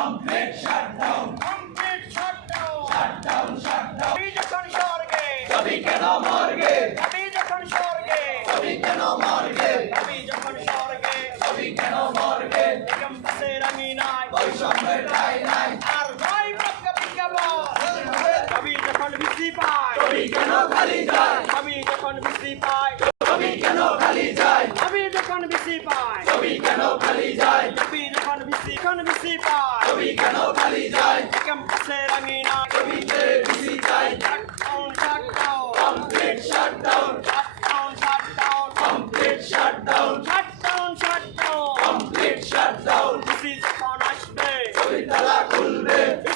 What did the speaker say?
Complete shutdown. Complete shutdown. আমি যখন স্বর্গে কবি কেন মর্গে আমি যখন স্বর্গে কবি কেন মর্গে আমি যখন স্বর্গে কবি কেন মর্গে ক্যাম্পাসের আমি নাই বৈষম্যের ঠাই নাই আর নয় প্রজ্ঞা বিজ্ঞাপন আমি যখন বৃদ্ধি পাই কবি কেন খালি যায় আমি যখন বৃদ্ধি পাই কবি কেন খালি যায় আমি যখন বৃদ্ধি পাই কবি কেন খালি যায় আমি যখন বৃদ্ধি যখন বৃদ্ধি পাই কবি কেন খালি যায় ক্যাম্পাসের আমি তালা খুলবে।